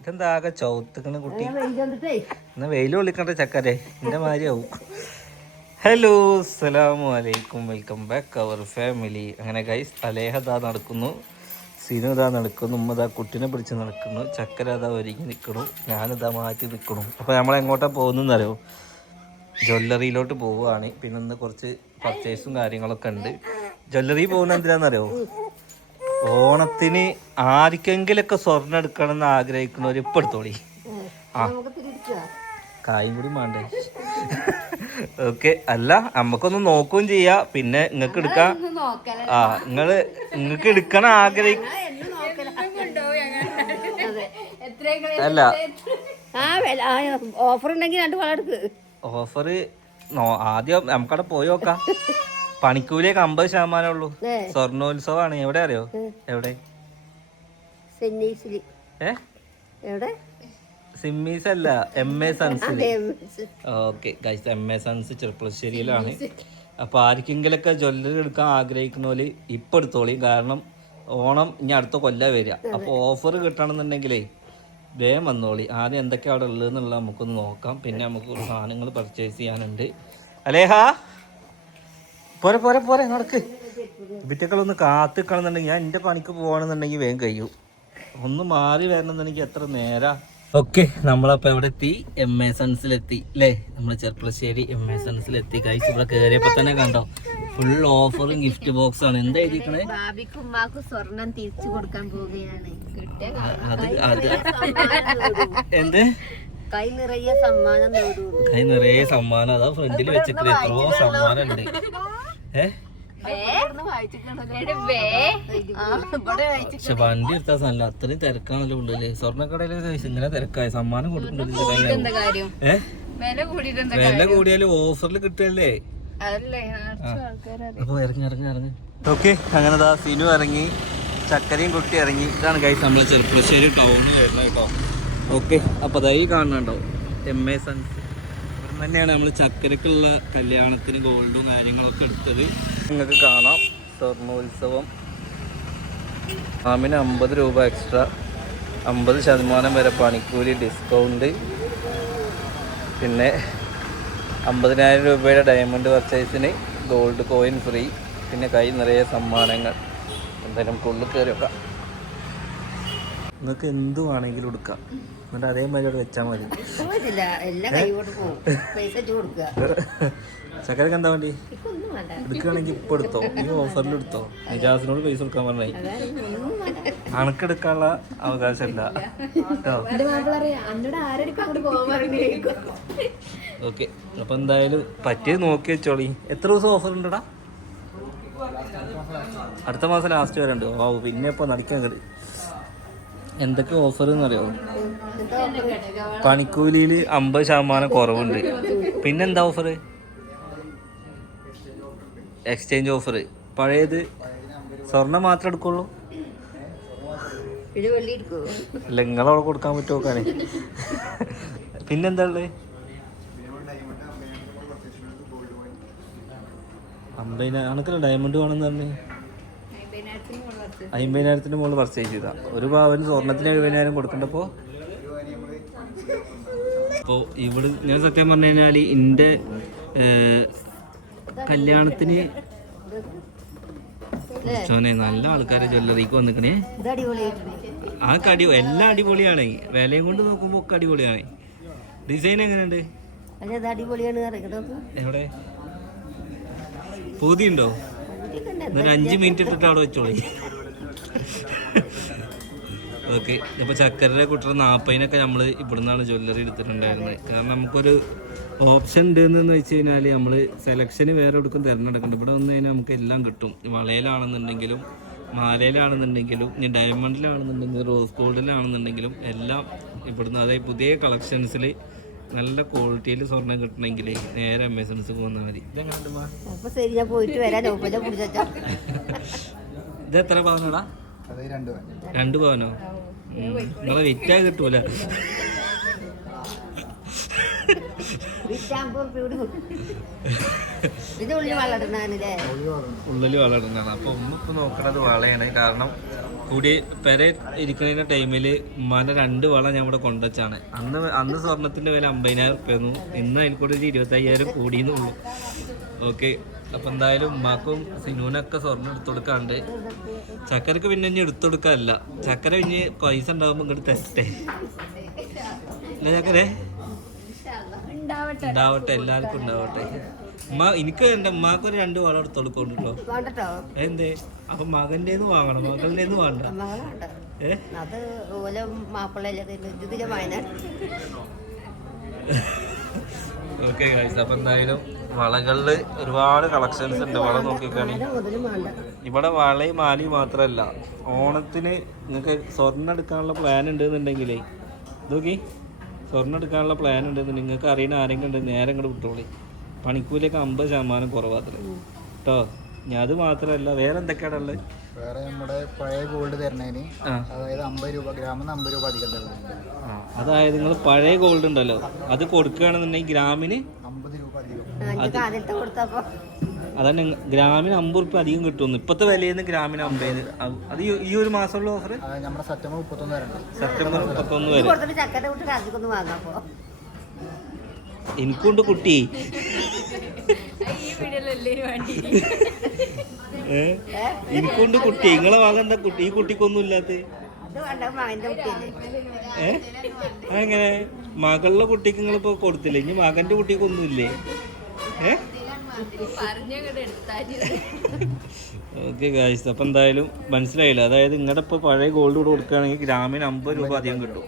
ഇതെന്താ ആകെ ചൗത്തുക്കണ കുട്ടി? എന്നാ വെയിൽ വിളിക്കണ്ട ചക്കരെ എന്റെ മാരിയാവും. ഹലോ അസ്സലാമു അലൈക്കും. വെൽക്കം ബാക്ക് അവർ ഫാമിലി അങ്ങനെ ഗൈസ് അലേഹദാ നടക്കുന്നു. സിനു ഇതാ നടക്കുന്നു. ഉമ്മ ദാ കുട്ടിനെ പിടിച്ച് നടക്കുന്നു. ചക്കര അതാ ഒരുങ്ങി നിൽക്കണു ഞാനിതാ മാറ്റി നിൽക്കണു അപ്പോൾ നമ്മൾ എങ്ങോട്ടാ അറിയോ ജ്വല്ലറിയിലോട്ട് പോവുകയാണ്. പിന്നെ ഇന്ന് കുറച്ച് പർച്ചേസും കാര്യങ്ങളൊക്കെ ഉണ്ട്. ജ്വല്ലറി പോകുന്ന എന്തിനാണെന്നറിയോ ഓണത്തിന് ആർക്കെങ്കിലൊക്കെ സ്വർണം എടുക്കണം എന്ന് ആഗ്രഹിക്കുന്നവർ ഇപ്പം എടുത്തോളി. ആ. കായും കൂടി വേണ്ടേ ഓക്കെ അല്ല നമുക്കൊന്ന് നോക്കുകയും ചെയ്യാ. പിന്നെ നിങ്ങൾക്ക് എടുക്കാം. ആ നിങ്ങൾ നിങ്ങൾക്ക് എടുക്കണം ആഗ്രഹിക്കല്ല അല്ല. ഓഫർ ഉണ്ടെങ്കിൽ രണ്ട് ഓഫർ ആദ്യം നമുക്കവിടെ പോയി നോക്കാം. പണിക്കൂലിയൊക്കെ അമ്പത് ശതമാനേ ഉള്ളൂ. സ്വർണോത്സവാണ് എവിടെ അറിയോ? എവിടെ? സിമ്മീസ് അല്ല M A sons. Okay guys M A sons ചെറുപ്പശ്ശേരിയിലാണ് അപ്പോൾ ആർക്കെങ്കിലൊക്കെ ജ്വല്ലറി എടുക്കാൻ ആഗ്രഹിക്കുന്നവര് ഇപ്പൊ എടുത്തോളി. കാരണം ഓണം ഇനി അടുത്ത കൊല്ല വരിക. അപ്പോൾ ഓഫർ കിട്ടണമെന്നുണ്ടെങ്കിലേ വേഗം വന്നോളി. ആദ്യം എന്തൊക്കെയാണ് അവിടെ ഉള്ളതെന്നുള്ളത് നമുക്കൊന്ന് നോക്കാം. പിന്നെ നമുക്ക് സാധനങ്ങൾ പർച്ചേസ് ചെയ്യാനുണ്ട്. അലേഹാ? പോരെ പോരെ പോരെ നടക്ക്. വിറ്റക്കളൊന്ന് കാത്തിക്കണമെന്നുണ്ടെങ്കിൽ ഞാൻ എന്റെ പണിക്ക് പോകണമെന്നുണ്ടെങ്കിൽ വേഗം കഴിയും. ഒന്ന് മാറി വരണമെന്നുണ്ടെങ്കിൽ എത്ര നേരാ. ഓക്കെ നമ്മളപ്പോൾ എവിടെ എത്തി? എം എ സൺസിലെത്തി അല്ലേ? നമ്മൾ ചെർപ്പളശ്ശേരി എം എ സൺസിലെത്തി. കഴിച്ച് ഇവിടെ കയറിയപ്പോൾ തന്നെ കണ്ടോ? ഫുൾ ഓഫറും ഗിഫ്റ്റ് ബോക്സ് ആണ്. എന്താ എഴുതിക്കണേ സ്വർണം തിരിച്ചു കൊടുക്കാൻ പോവുകയാണ്. അത് അത്. എന്ത്? കൈ നിറയെ സമ്മാനം നേടൂ കൈ നിറയെ സമ്മാനം. അതാ ഫ്രണ്ടിൽ വെച്ചിട്ട് എത്രയോ സമ്മാനം ഉണ്ട് പക്ഷെ വണ്ടി എടുത്താൽ സാധനം അത്രയും തിരക്കാണല്ലോ ഉള്ളിൽ സ്വർണക്കടയിൽ ഇങ്ങനെ തിരക്കായി. സമ്മാനം കൊടുക്കുന്നുണ്ട് വില കൂടിയാലും ഓഫറിൽ കിട്ടുകയല്ലേ? അപ്പൊ ഇറങ്ങി ഇറങ്ങി ഇറങ്ങി. ഓക്കെ അങ്ങനെ ദാ സിനു ഇറങ്ങി ചക്കരയും കൊട്ടി ഇറങ്ങി. ഇതാണ് കൈ നമ്മളെ ചെറുപ്പശ്ശേരി ടൗണിൽ വരുന്നത് കേട്ടോ. ഓക്കെ അപ്പോൾ ദൈ കാണുന്നുണ്ടോ? എം എ സൺസ് തന്നെയാണ് നമ്മൾ ചക്കരക്കുള്ള കല്യാണത്തിന് ഗോൾഡും കാര്യങ്ങളൊക്കെ എടുത്തത്. നിങ്ങൾക്ക് കാണാം. സ്വർണോത്സവം. ആമിന് അമ്പത് രൂപ എക്സ്ട്രാ അമ്പത് ശതമാനം വരെ പണിക്കൂലി ഡിസ്കൗണ്ട് പിന്നെ അമ്പതിനായിരം രൂപയുടെ ഡയമണ്ട് പർച്ചേസിന് ഗോൾഡ് കോയിൻ ഫ്രീ പിന്നെ കൈ നിറയെ സമ്മാനങ്ങൾ. എന്തായാലും കൊള്ളു കയറി വെക്കാം നിങ്ങൾക്ക് എന്തു വേണമെങ്കിലും എടുക്കാം. എന്നിട്ട് അതേമാതിരി അവിടെ വെച്ചാൽ മതി. ചക്കരക്ക് എന്താ വേണ്ടി? എടുക്കുകയാണെങ്കിൽ ഇപ്പൊ എടുത്തോ? ഈ ഓഫറിൽ എടുത്തോ? നിജാസിനോട് പൈസ കൊടുക്കാൻ പറഞ്ഞേ അണക്കെടുക്കാനുള്ള അവകാശമില്ല. ഓക്കെ. അപ്പൊ എന്തായാലും പറ്റിയത് നോക്കി വെച്ചോളി. എത്ര ദിവസം ഓഫർ ഉണ്ടടാ? അടുത്ത മാസം ലാസ്റ്റ് വരെ ഉണ്ട്. ഓ പിന്നെ ഇപ്പൊ നടിക്കാൻ കയറി. എന്തൊക്കെ ഓഫർ എന്നറിയോ പണിക്കൂലിയിൽ അമ്പത് ശതമാനം കുറവുണ്ട്. പിന്നെന്താ ഓഫർ എക്സ്ചേഞ്ച് ഓഫർ പഴയത് സ്വർണം മാത്രം എടുക്കുള്ളൂ? അല്ല നിങ്ങളവിടെ കൊടുക്കാൻ പറ്റുമോ നോക്കാനേ? പിന്നെന്താ ഉള്ളത് കണക്കിന് ഡയമണ്ട് വേണമെന്ന് പറഞ്ഞ്. അമ്പതിനായിരത്തിന് മുകളിൽ പർച്ചേസ് ചെയ്താ. ഒരു പാവന് സ്വർണത്തിന് എഴുപതിനായിരം കൊടുക്കണ്ടപ്പോ? അപ്പോൾ ഇവിടെ ഞാൻ സത്യം പറഞ്ഞു കഴിഞ്ഞാൽ എന്റെ കല്യാണത്തിന് ചോനെ നല്ല ആൾക്കാരെ ജ്വല്ലറിക്ക് വന്നിക്കണേ. ആ കടി എല്ലാം അടിപൊളിയാണ്. വിലയും കൊണ്ട് നോക്കുമ്പോൾ ഒക്കെ അടിപൊളിയാണ്. ഡിസൈൻ എങ്ങനെയുണ്ട്? എവിടെ? പൂതിയുണ്ടോ? എന്നൊരു അഞ്ച് മിനിറ്റ് ഇട്ടിട്ട് അവിടെ വെച്ചോളി. ഓക്കെ ഇപ്പൊ ചക്കരയുടെ കുട്ടിയുടെ നാപ്പതിനൊക്കെ നമ്മൾ ഇവിടുന്നാണ് ജ്വല്ലറി എടുത്തിട്ടുണ്ടായിരുന്നത്. കാരണം നമുക്കൊരു ഓപ്ഷൻ ഉണ്ട് എന്ന് വെച്ച് കഴിഞ്ഞാൽ നമ്മൾ സെലക്ഷന് വേറെ എടുക്കും തിരഞ്ഞെടുക്കുന്നുണ്ട് ഇവിടെ വന്നു കഴിഞ്ഞാൽ നമുക്ക് എല്ലാം കിട്ടും. വളയിലാണെന്നുണ്ടെങ്കിലും മാലയിലാണെന്നുണ്ടെങ്കിലും ഇനി ഡയമണ്ടിലാണെന്നുണ്ടെങ്കിലും റോസ് ഗോൾഡിലാണെന്നുണ്ടെങ്കിലും എല്ലാം ഇവിടുന്ന് അതായത് പുതിയ കളക്ഷൻസിൽ നല്ല ക്വാളിറ്റിയിൽ സ്വർണം കിട്ടണമെങ്കിൽ നേരെ അമേസൺസ് പോന്നാൽ മതി. അപ്പൊ ശരി ഞാൻ പോയിട്ട് വരാൻ ഇത് എത്ര പവനടാ? രണ്ട് പവനോ. നിങ്ങളെ വിറ്റാ കിട്ടൂല. ഇത് ഉള്ളിൽ അപ്പോൾ ഉമ്മ ഇപ്പൊ നോക്കണത് വളയാണ്. കാരണം കൂടി പെര ഇരിക്കുന്ന ടൈമിൽ ഉമ്മാന്റെ രണ്ട് വള ഞാൻ ഇവിടെ കൊണ്ടുവച്ചാണ്. അന്ന് അന്ന് സ്വർണത്തിന്റെ വില അമ്പതിനായിരം റുപ്യായിരുന്നു ഇന്ന് അതിൽക്കൂടെ ഒരു ഇരുപത്തി അയ്യായിരം കൂടിയെന്നുള്ളൂ ഓക്കെ. അപ്പൊ എന്തായാലും ഉമ്മാക്കും സിനുവിനൊക്കെ സ്വർണം എടുത്തു കൊടുക്കാണ്ട്. ചക്കരക്ക് പിന്നെ ഇനി എടുത്തു കൊടുക്കാറില്ല. ചക്കര ഇനി പൈസ ഉണ്ടാവുമ്പോ ഇങ്ങോട്ട് തരട്ടെ ചക്കരെ. ഉണ്ടാവട്ടെ. എല്ലാവർക്കും ഉണ്ടാവട്ടെ. ഉമ്മ എനിക്ക് എന്റെ ഉമ്മാക്ക് ഒരു രണ്ട് വള എടുത്തോളൂ വേണ്ടട്ടോ. എന്തേ? അപ്പൊ മകന്റെ വാങ്ങണം മകളുടെ വേണ്ട. അത് ഓല ഓക്കെ ഗൈസ് അപ്പൊ എന്തായാലും വളകളിൽ ഒരുപാട് കളക്ഷൻസ് ഉണ്ട്. വള നോക്കിക്കാണി. ഇവിടെ വളയും മാലയും മാത്രല്ല ഓണത്തിന് നിങ്ങൾക്ക് സ്വർണം എടുക്കാനുള്ള പ്ലാൻ ഉണ്ടെന്നുണ്ടെങ്കിലേ നോക്കി. സ്വർണം എടുക്കാനുള്ള പ്ലാൻ ഉണ്ടെന്ന് നിങ്ങൾക്ക് അറിയുന്ന ആരെങ്കിലും ഉണ്ട് നേരെ ഇങ്ങോട്ട് വിട്ടോളി. പണിക്കൂലിയൊക്കെ അമ്പത് ശതമാനം കുറവാത്രേ. കേട്ടോ ഞാൻ അത് മാത്രമല്ല വേറെ എന്തൊക്കെയാണ് ഉള്ളത് വേറെ നമ്മുടെ പഴയ ഗോൾഡ് തരണേന്. അതായത് അമ്പത് രൂപ ഗ്രാമിന് അമ്പത് രൂപ അധികം ആ, അതായത് നിങ്ങൾ പഴയ ഗോൾഡ് ഉണ്ടല്ലോ അത് കൊടുക്കുകയാണെന്നുണ്ടെങ്കിൽ ഗ്രാമിന് അതാണ് ഗ്രാമീണ ഗ്രാമിന് അമ്പത് റുപ്യ അധികം കിട്ടുന്നു ഇപ്പത്തെ വിലയിൽ ഗ്രാമീണ അമ്പത് അത് ഈ- ഒരു മാസമുള്ള ഓഫർ സെപ്റ്റംബർ മുപ്പത്തൊന്ന് വരെ സെപ്റ്റംബർ മുപ്പത്തൊന്ന് വരെ. എനിക്കുണ്ട് കുട്ടി? എനിക്കുണ്ട് കുട്ടി. നിങ്ങളെ വാങ്ങണ്ട കുട്ടി? ഈ കുട്ടിക്കൊന്നും ഇല്ലാത്ത. ഏ? അങ്ങനെ മകളുടെ കുട്ടിക്ക് നിങ്ങളിപ്പോ കൊടുത്തില്ലേ? ഇനി മകന്റെ കുട്ടിക്കൊന്നും ഇല്ലേ? ഓക്കെ ഗായ്സ് അപ്പം എന്തായാലും മനസ്സിലായില്ല? അതായത് നിങ്ങളുടെ ഇപ്പോൾ പഴയ ഗോൾഡ് കൂടെ കൊടുക്കുകയാണെങ്കിൽ ഗ്രാമിന് അമ്പത് രൂപ അധികം കിട്ടും.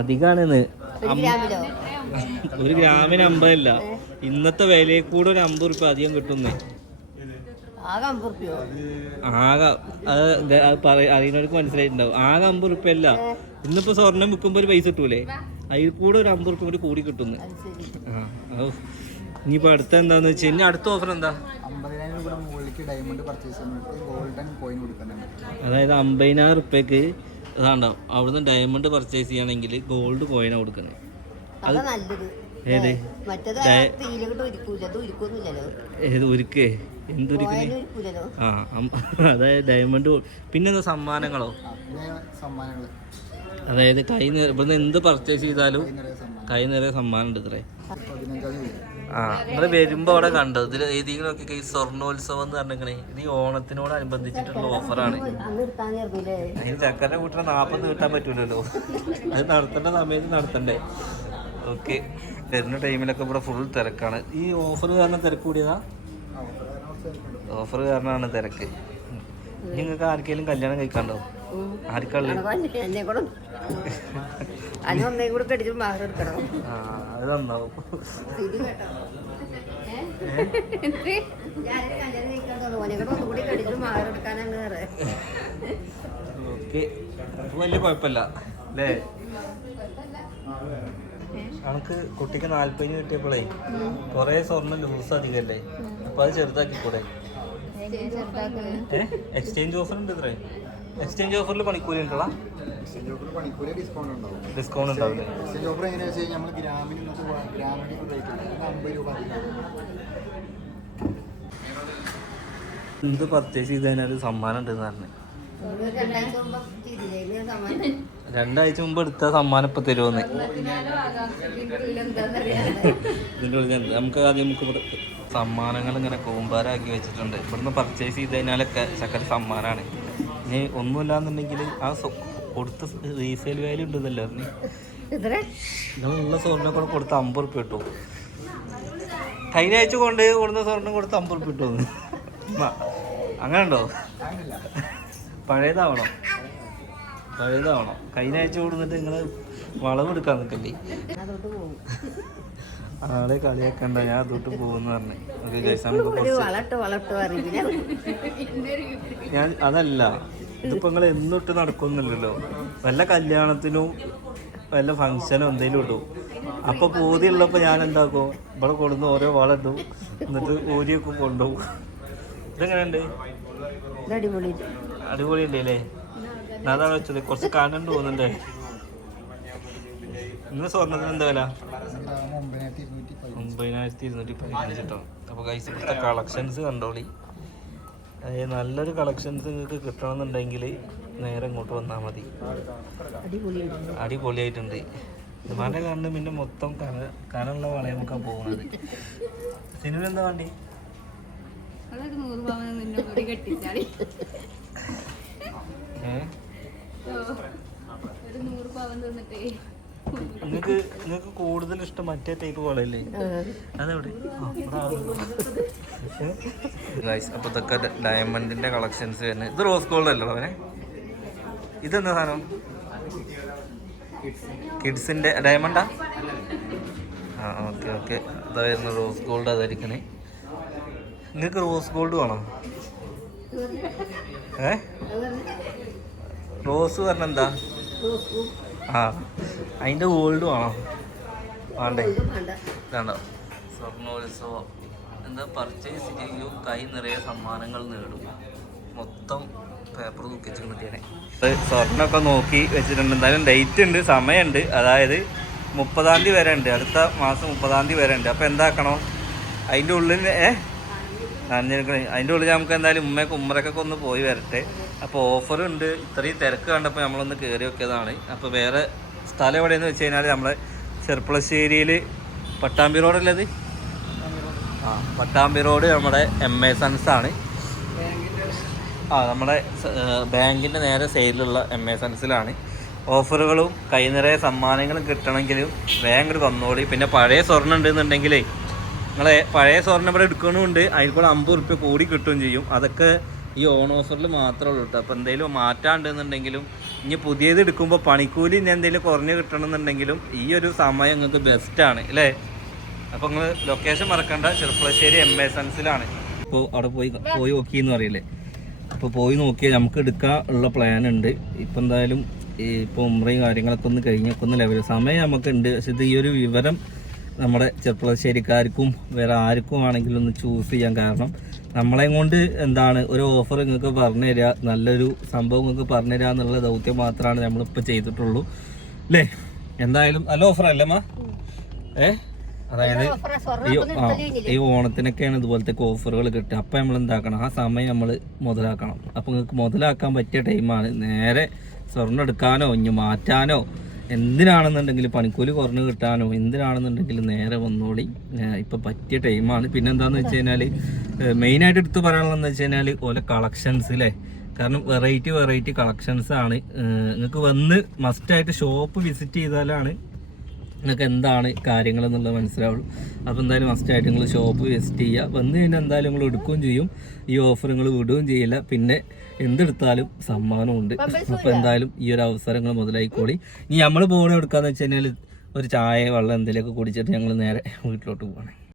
അധികമാണെന്ന് ഒരു ഗ്രാമിന് അമ്പതല്ല. ഇന്നത്തെ വിലയിൽ കൂടെ ഒരു അമ്പത് രൂപ അധികം കിട്ടുന്നേ ആകെ അത് അറിയുന്നവർക്ക് മനസ്സിലായിട്ടുണ്ടാവും. ആകെ അമ്പത് റുപ്യ അല്ല ഇന്നിപ്പോ സ്വർണം വിൽക്കുമ്പോ ഒരു പൈസ കിട്ടൂലേ? അതിൽ കൂടെ ഒരു അമ്പത് റുപ്യ കൂടി കൂടി കിട്ടുന്നു. ഇനിയിപ്പോ അടുത്ത എന്താന്ന് വെച്ചാൽ ഇനി അടുത്ത ഓഫർ എന്താ? അതായത് അമ്പതിനായിരം റുപ്യക്ക് അതാണ്ടോ അവിടുന്ന് ഡയമണ്ട് പർച്ചേസ് ചെയ്യണമെങ്കിൽ ഗോൾഡ് കോയിനാണ് കൊടുക്കുന്നത് അത് ഏത്? മറ്റേത് തീലകിട്ട് ഒരുക്കൂല. അത് ഒരുക്കൊന്നുമില്ലല്ലോ. ഏത് ഒരുക്കേ? ആ അതായത് ഡയമണ്ട് പിന്നെന്താ സമ്മാനങ്ങളോ? സമ്മാനങ്ങൾ അതായത് കൈ ഇവിടുന്ന് എന്ത് പർച്ചേസ് ചെയ്താലും കൈ നിറയെ സമ്മാനം. ഉണ്ട് ഇത്രേ. ആ നിങ്ങൾ വരുമ്പോ അവിടെ കണ്ടോ? ഇതിൽ ഏതെങ്കിലും ഒക്കെ ഈ സ്വർണോത്സവം എന്ന് പറഞ്ഞിരിക്കണേ ഇത് ഈ ഓണത്തിനോട് അനുബന്ധിച്ചിട്ടുള്ള ഓഫറാണ്. അതിന് ചക്കര കൂട്ടിന് നാപ്പത് കിട്ടാൻ പറ്റൂലല്ലോ. അത് നടത്തേണ്ട സമയത്ത് നടത്തണ്ടേ. ഓക്കെ. വരുന്ന ടൈമിലൊക്കെ ഇവിടെ ഫുൾ തിരക്കാണ്. ഈ ഓഫർ കാരണം തിരക്ക് കൂടിയതാ? ഓഫർ കാരണമാണ് തിരക്ക്. നിങ്ങൾക്ക് ആർക്കെങ്കിലും കല്യാണം കഴിക്കാണ്ടോ ആർക്കുള്ള എന്നെ കൂടെ അന്ന് ഒന്നേ കൂടെ കടിച്ചു മാറി എടുക്കണം ആ അത് നന്നാവും. ഇത് കേട്ടോ. ഞാൻ കല്യാണം കഴിക്കാൻ തോന്നുന്നു ഓനെ കൂടെ ഒന്നുകൂടി കടിച്ചു മാറി എടുക്കാനാണ് വേറെ. ഓക്കെ. വലിയ കുഴപ്പമില്ല. അല്ലേ? നമുക്ക് കുട്ടിക്ക് നാല്പതിന് കിട്ടിയപ്പോഴേ കൊറേ സ്വർണം ലൂസ് അധികല്ലേ? അപ്പൊ അത് ചെറുതാക്കി കൂടെ എക്സ്ചേഞ്ച് ഓഫർ ഉണ്ട് ഇത്രേ. എക്സ്ചേഞ്ച് ഓഫറിൽ പണിക്കൂലി ഉണ്ടോ ഡിസ്കൗണ്ട് ഉണ്ടാവും. എന്ത് പർച്ചേസ് ചെയ്ത് കഴിഞ്ഞാൽ ഒരു സമ്മാനം ഉണ്ടെന്ന് പറഞ്ഞു. രണ്ടാഴ്ച മുമ്പ് എടുത്ത സമ്മാനം ഇപ്പൊ തരുമെന്ന്? നമുക്ക് ആദ്യം നമുക്ക് സമ്മാനങ്ങൾ ഇങ്ങനെ കൂമ്പാരാക്കി വെച്ചിട്ടുണ്ട്. ഇവിടുന്ന് പർച്ചേസ് ചെയ്ത് കഴിഞ്ഞാലൊക്കെ ചക്കര സമ്മാനമാണ് ഇനി ഒന്നുമില്ലാന്നുണ്ടെങ്കിൽ ആ കൊടുത്ത റീസെയിൽ വാല്യൂ ഉണ്ടെന്നല്ലോ ഉള്ള സ്വർണം കൂടെ കൊടുത്ത് അമ്പത് റുപ്യ കിട്ടും. കഴിഞ്ഞ ആഴ്ച കൊണ്ട് കൊടുത്ത സ്വർണം കൊടുത്ത് അമ്പത് റുപ്യ കിട്ടും. അങ്ങനെ ഉണ്ടോ പഴയതാവണം. പഴയതാവണം. കഴിഞ്ഞ ആഴ്ച കൊടുത്തിട്ട് നിങ്ങൾ വളവെടുക്കാൻ നിൽക്കല്ലേ? ആളെ കളിയാക്കണ്ട ഞാൻ അതോട്ട് പോകുന്ന പറഞ്ഞു. ഓക്കെ ഗൈസ് നമുക്ക് ഞാൻ അതല്ല. ഇതിപ്പോ നിങ്ങൾ എന്നിട്ട് നടക്കുന്നില്ലല്ലോ. വല്ല കല്യാണത്തിനും വല്ല ഫങ്ഷനോ എന്തെങ്കിലും ഇടും. അപ്പൊ പൂതിയുള്ളപ്പോ ഞാൻ എന്താക്കും? ഇവിടെ കൊടുന്ന് ഓരോ വളം ഇടും. എന്നിട്ട് ഊരിയൊക്കെ കൊണ്ടുപോകും. ഇതെങ്ങനെയുണ്ട്? ഇത് അടിപൊളി അടിപൊളി അല്ലേ അതാണ് വെച്ചത്. കുറച്ച് കാണാൻ തോന്നുന്നുണ്ട്. ഇന്ന് സ്വർണത്തിന് എന്താ വില? ഒമ്പതിനായിരത്തി ഇരുന്നൂറ്റി പതിനഞ്ച് കേട്ടോ. അപ്പോൾ കൈസ് ഇവിടുത്തെ കളക്ഷൻസ് കണ്ടോളി. അതായത് നല്ലൊരു കളക്ഷൻസ് നിങ്ങൾക്ക് കിട്ടണമെന്നുണ്ടെങ്കിൽ നേരെ ഇങ്ങോട്ട് വന്നാൽ മതി. അടിപൊളിയായിട്ടുണ്ട്. മല കണ്ട് പിന്നെ മൊത്തം കന കനുള്ള വളയമൊക്കെ പോകുന്നത്. സിനിമ എന്താ വേണ്ടി? നിങ്ങക്ക് നിങ്ങൾക്ക് നിങ്ങൾക്ക് കൂടുതൽ ഇഷ്ടം മറ്റേ ടൈപ്പ് വളയല്ലേ അതെവിടെ? അപ്പൊ ഇതൊക്കെ ഡയമണ്ടിന്റെ കളക്ഷൻസ് വരുന്നത്. ഇത് റോസ് ഗോൾഡ് അല്ലോ അവനെ ഇതെന്താ സാധനം? കിഡ്സിന്റെ ഡയമണ്ടാ ആ? ഓക്കെ ഓക്കെ അതായിരുന്നു റോസ് ഗോൾഡ് അതായിരിക്കണേ നിങ്ങൾക്ക് റോസ് ഗോൾഡ് വേണോ? ഏ? റോസ് പറഞ്ഞ എന്താ ആ. അതിന്റെ ഗോൾഡ് വേണോ. വേണ്ടേ? വേണ്ട. സ്വർണോത്സവം. എന്താ പർച്ചേസ് ചെയ്യും കൈ നിറയെ സമ്മാനങ്ങൾ നേടും. മൊത്തം പേപ്പർ തൂക്കിച്ചു കിട്ടിയാനെ സ്വർണമൊക്കെ നോക്കി വെച്ചിട്ടുണ്ട്. എന്തായാലും ഡേറ്റ് ഉണ്ട് സമയമുണ്ട്. അതായത് മുപ്പതാം തീയതി വരെ ഉണ്ട്. അടുത്ത മാസം മുപ്പതാം തീയതി വരെ ഉണ്ട്. അപ്പോൾ എന്താക്കണോ? അതിന്റെ ഉള്ളിൽ ഏ? നനഞ്ഞിരിക്കണേ. അതിന്റെ ഉള്ളിൽ നമുക്ക് എന്തായാലും ഉമ്മയൊക്കെ ഉമ്മറക്കൊക്കെ ഒന്ന് പോയി വരട്ടെ. അപ്പോൾ ഓഫറുണ്ട് ഇത്രയും തിരക്ക് കണ്ടപ്പോൾ നമ്മളൊന്ന് കയറി വെക്കിയതാണ് അപ്പോൾ വേറെ സ്ഥലം എവിടെയെന്ന് വെച്ച് കഴിഞ്ഞാൽ നമ്മളെ ചെർപ്പളശ്ശേരിയിൽ പട്ടാമ്പി റോഡല്ലത് ആ പട്ടാമ്പി റോഡ് നമ്മുടെ എം എ സൺസ് ആണ്. ആ നമ്മുടെ ബാങ്കിന്റെ നേരെ സൈഡിലുള്ള എം എ സൺസിലാണ് ഓഫറുകളും കൈ നിറയെ സമ്മാനങ്ങളും കിട്ടണമെങ്കിലും വേഗം തന്നോളി. പിന്നെ പഴയ സ്വർണം ഉണ്ടെന്നുണ്ടെങ്കിലേ നിങ്ങളെ പഴയ സ്വർണം ഇവിടെ എടുക്കണമുണ്ട് അതിൽ കൂടെ അമ്പത് റുപ്യ കൂടി കിട്ടുകയും ചെയ്യും. അതൊക്കെ ഈ ഓൺ ഓഫറിൽ മാത്രമേ ഉള്ളൂ കേട്ടോ അപ്പോൾ എന്തെങ്കിലും മാറ്റാണ്ടെന്നുണ്ടെങ്കിലും ഇനി പുതിയത് എടുക്കുമ്പോൾ പണിക്കൂലി ഇനി എന്തെങ്കിലും കുറഞ്ഞ് കിട്ടണമെന്നുണ്ടെങ്കിലും ഈ ഒരു സമയം നിങ്ങൾക്ക് ബെസ്റ്റാണ് അല്ലേ? അപ്പോൾ നിങ്ങൾ ലൊക്കേഷൻ മറക്കണ്ട. ചെറുപ്പളശ്ശേരി എം എസ് എൻസിലാണ് ഇപ്പോൾ അവിടെ പോയി പോയി നോക്കിയെന്ന് പറയില്ലേ? അപ്പോൾ പോയി നോക്കിയാൽ നമുക്ക് എടുക്കാൻ ഉള്ള പ്ലാൻ ഉണ്ട്. ഇപ്പം എന്തായാലും ഈ ഇപ്പോൾ ഉമ്രയും കാര്യങ്ങളൊക്കെ ഒന്ന് കഴിഞ്ഞൊക്കെ ഒന്ന് ലെവൽ സമയം നമുക്കുണ്ട്. പക്ഷെ ഇത് ഈ ഒരു വിവരം നമ്മുടെ ചെറുപ്പളശ്ശേരിക്കാർക്കും വേറെ ആർക്കും ആണെങ്കിലും ഒന്ന് ചൂസ് ചെയ്യാൻ കാരണം നമ്മളെ കൊണ്ട് എന്താണ് ഒരു ഓഫർ നിങ്ങൾക്ക് പറഞ്ഞു തരിക നല്ലൊരു സംഭവം നിങ്ങൾക്ക് പറഞ്ഞു തരിക എന്നുള്ള ദൗത്യം മാത്രമാണ് നമ്മളിപ്പോൾ ചെയ്തിട്ടുള്ളൂ. അല്ലേ എന്തായാലും നല്ല ഓഫർ അല്ലേ അമ്മ? ഏ? അതായത് ഈ ആ ഈ ഓണത്തിനൊക്കെയാണ് ഇതുപോലത്തെ ഓഫറുകൾ കിട്ടുക. അപ്പം നമ്മൾ എന്താക്കണം? ആ സമയം നമ്മൾ മുതലാക്കണം. അപ്പം നിങ്ങൾക്ക് മുതലാക്കാൻ പറ്റിയ ടൈമാണ് നേരെ സ്വർണം എടുക്കാനോ ഇനി മാറ്റാനോ എന്തിനാണെന്നുണ്ടെങ്കിലും പണിക്കൂലി കുറഞ്ഞു കിട്ടാനോ എന്തിനാണെന്നുണ്ടെങ്കിൽ നേരെ വന്നോളി. ഇപ്പം പറ്റിയ ടൈമാണ് പിന്നെ എന്താണെന്ന് വെച്ച് കഴിഞ്ഞാൽ മെയിനായിട്ട് എടുത്ത് പറയാനുള്ളതെന്ന് വെച്ച് കഴിഞ്ഞാൽ ഓലെ കളക്ഷൻസ് അല്ലേ കാരണം വെറൈറ്റി വെറൈറ്റി കളക്ഷൻസ് ആണ്. നിങ്ങൾക്ക് വന്ന് മസ്റ്റായിട്ട് ഷോപ്പ് വിസിറ്റ് ചെയ്താലാണ് നിങ്ങൾക്ക് എന്താണ് കാര്യങ്ങൾ എന്നുള്ളത് മനസ്സിലാവുള്ളൂ. അപ്പോൾ എന്തായാലും മസ്റ്റായിട്ട് നിങ്ങൾ ഷോപ്പ് വിസിറ്റ് ചെയ്യുക. വന്നു കഴിഞ്ഞാൽ എന്തായാലും നിങ്ങൾ എടുക്കുകയും ചെയ്യും. ഈ ഓഫർ നിങ്ങൾ വിടുകയും ചെയ്യില്ല. പിന്നെ എന്തെടുത്താലും സമ്മാനമുണ്ട് അപ്പോൾ എന്തായാലും ഈ ഒരു അവസരങ്ങൾ മുതലായിക്കോളി. ഇനി നമ്മൾ പോകണം എടുക്കാന്ന് വെച്ച് കഴിഞ്ഞാൽ ഒരു ചായ വെള്ളം എന്തെങ്കിലുമൊക്കെ കുടിച്ചിട്ട് ഞങ്ങൾ നേരെ വീട്ടിലോട്ട് പോകണം